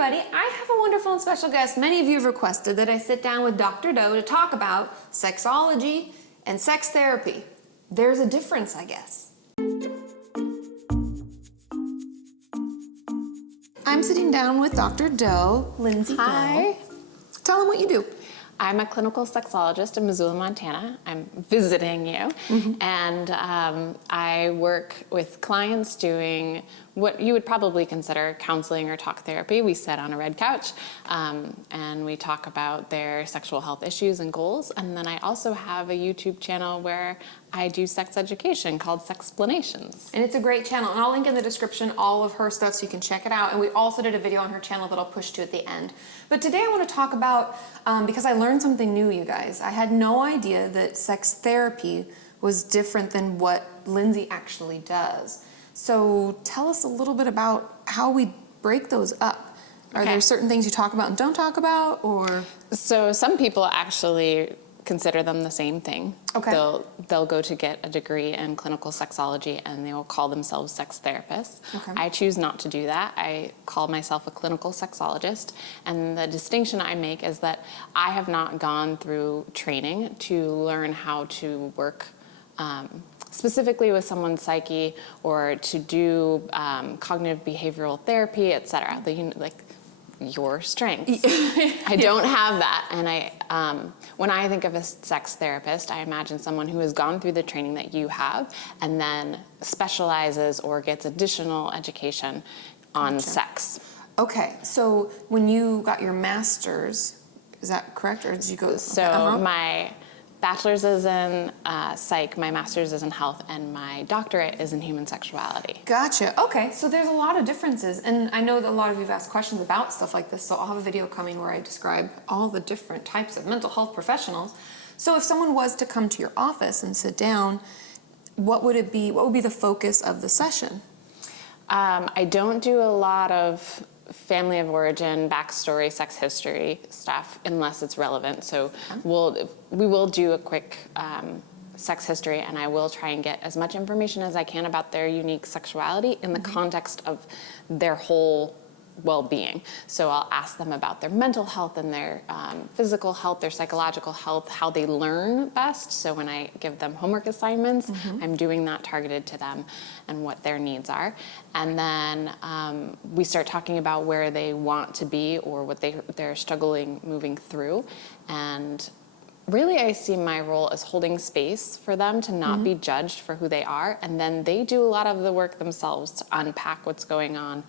everybody, I have a wonderful and special guest. Many of you have requested that I sit down with Dr. Doe to talk about sexology and sex therapy. There's a difference, I guess. I'm sitting down with Dr. Doe, Lindsay Doe. Hi. Tell them what you do. I'm a clinical sexologist in Missoula, Montana. I'm visiting you. And I work with clients doing what you would probably consider counseling or talk therapy. We sit on a red couch and we talk about their sexual health issues and goals. And then I also have a YouTube channel where I do sex education called Sexplanations. And it's a great channel, and I'll link in the description all of her stuff so you can check it out. And we also did a video on her channel that I'll push to at the end. But today I want to talk about, because I learned something new, you guys. I had no idea that sex therapy was different than what Lindsay actually does. So tell us a little bit about how we break those up. Are there certain things you talk about and don't talk about, or? So some people actually consider them the same thing. Okay. They'll go to get a degree in clinical sexology and they will call themselves sex therapists. Okay. I choose not to do that. I call myself a clinical sexologist, and the distinction I make is that I have not gone through training to learn how to work specifically with someone's psyche or to do cognitive behavioral therapy, etc. Like your strengths. I don't have that, and when I think of a sex therapist, I imagine someone who has gone through the training that you have and then specializes or gets additional education on sex. Okay, so when you got your master's, is that correct, or did you go? So my bachelor's is in psych, my master's is in health, and my doctorate is in human sexuality. Gotcha. Okay, so there's a lot of differences, and I know that a lot of you have asked questions about stuff like this, so I'll have a video coming where I describe all the different types of mental health professionals. So if someone was to come to your office and sit down, what would be the focus of the session? I don't do a lot of family of origin, backstory, sex history stuff unless it's relevant. So we will do a quick sex history, and I will try and get as much information as I can about their unique sexuality in the context of their whole well-being. So I'll ask them about their mental health and their physical health, their psychological health, how they learn best. So when I give them homework assignments, I'm doing that targeted to them and what their needs are. And then we start talking about where they want to be or what they're struggling moving through. And really, I see my role as holding space for them to not be judged for who they are. And then they do a lot of the work themselves to unpack what's going on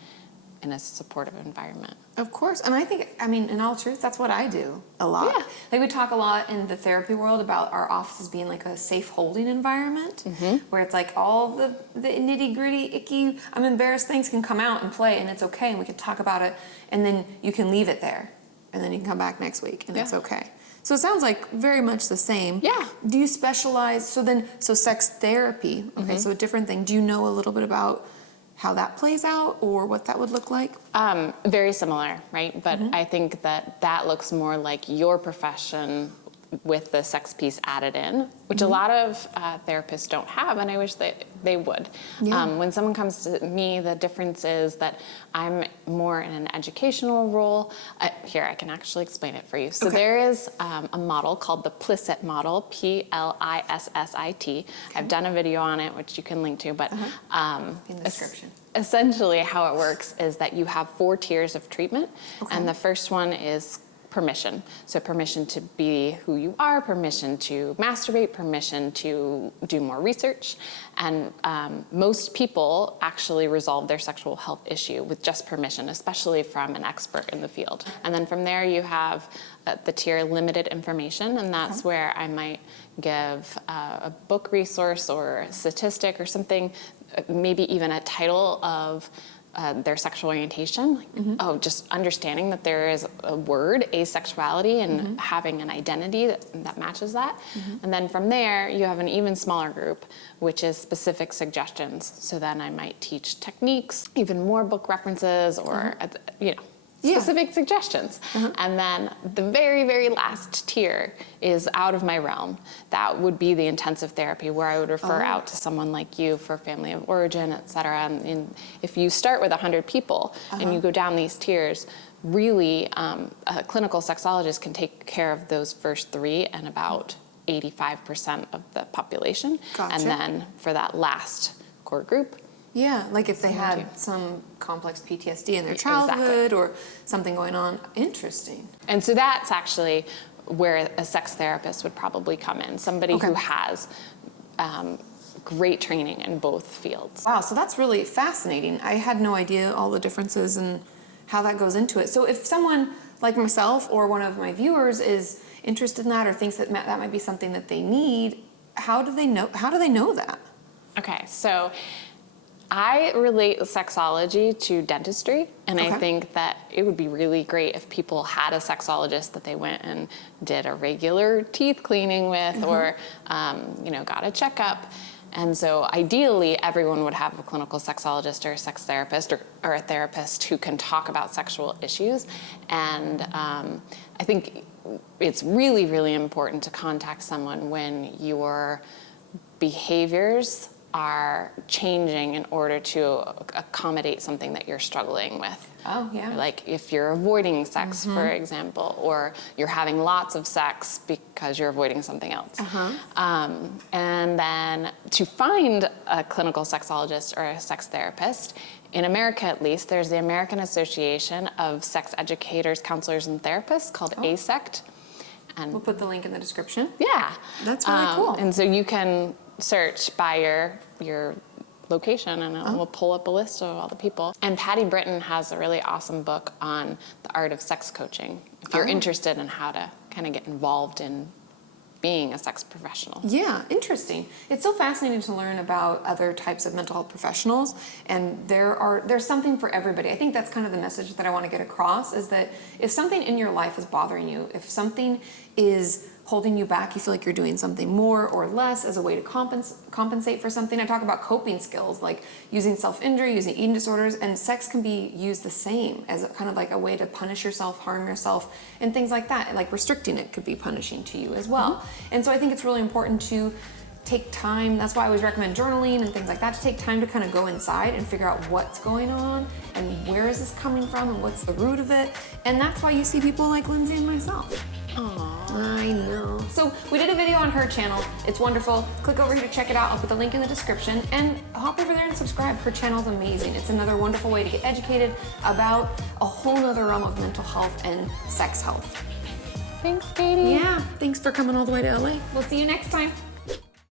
in a supportive environment. Of course, and I mean, in all truth, that's what I do a lot. Yeah. Like we talk a lot in the therapy world about our offices being like a safe holding environment, where it's like all the nitty gritty, icky, I'm embarrassed things can come out and play, and it's okay, and we can talk about it, and then you can leave it there, and then you can come back next week, and it's okay. So it sounds like very much the same. Yeah. Do you specialize, so sex therapy, okay, so a different thing. Do you know a little bit about how that plays out or what that would look like? Very similar, right? But I think that looks more like your profession with the sex piece added in, which a lot of therapists don't have, and I wish that they would. Yeah. When someone comes to me, the difference is that I'm more in an educational role. Here, I can actually explain it for you. So there is a model called the Plissit model, Plissit. I've done a video on it, which you can link to, but in the description. Essentially how it works is that you have 4 tiers of treatment, and the first one is permission. So permission to be who you are, permission to masturbate, permission to do more research. And most people actually resolve their sexual health issue with just permission, especially from an expert in the field. And then from there you have the tier limited information, and that's where I might give a book resource or a statistic or something, maybe even a title of their sexual orientation, just understanding that there is a word, asexuality, and having an identity that matches that. And then from there, you have an even smaller group, which is specific suggestions. So then I might teach techniques, even more book references, or, specific suggestions. And then the very, very last tier is out of my realm. That would be the intensive therapy, where I would refer out to someone like you for family of origin, et cetera. And if you start with 100 people and you go down these tiers, really a clinical sexologist can take care of those first 3 and about 85% of the population. Gotcha. And then for that last core group, yeah, like if they had some complex PTSD in their childhood or something going on. Interesting. And so that's actually where a sex therapist would probably come in, somebody who has great training in both fields. Wow, so that's really fascinating. I had no idea all the differences and how that goes into it. So if someone like myself or one of my viewers is interested in that or thinks that that might be something that they need, how do they know that? Okay, so I relate sexology to dentistry, and I think that it would be really great if people had a sexologist that they went and did a regular teeth cleaning with, or got a checkup. And so ideally, everyone would have a clinical sexologist or a sex therapist or a therapist who can talk about sexual issues. And I think it's really, really important to contact someone when your behaviors are changing in order to accommodate something that you're struggling with. Oh, yeah. Like if you're avoiding sex, for example, or you're having lots of sex because you're avoiding something else. And then to find a clinical sexologist or a sex therapist, in America at least, there's the American Association of Sex Educators, Counselors, and Therapists called ASECT. And We'll put the link in the description. yeah. That's really cool. And so you can search by your location, and it will pull up a list of all the people. And Patty Britton has a really awesome book on the art of sex coaching, if you're interested in how to kind of get involved in being a sex professional. Yeah, interesting. It's so fascinating to learn about other types of mental health professionals, and there's something for everybody. I think that's kind of the message that I want to get across, is that if something in your life is bothering you, if something is holding you back, you feel like you're doing something more or less as a way to compensate for something. I talk about coping skills, like using self-injury, using eating disorders, and sex can be used the same as kind of like a way to punish yourself, harm yourself, and things like that. Like restricting it could be punishing to you as well. And so I think it's really important to take time. That's why I always recommend journaling and things like that, to take time to kind of go inside and figure out what's going on and where is this coming from and what's the root of it. And that's why you see people like Lindsay and myself. Aww. I know. So we did a video on her channel. It's wonderful. Click over here to check it out. I'll put the link in the description, and hop over there and subscribe. Her channel's amazing. It's another wonderful way to get educated about a whole nother realm of mental health and sex health. Thanks, Katie. Yeah, thanks for coming all the way to LA. We'll see you next time.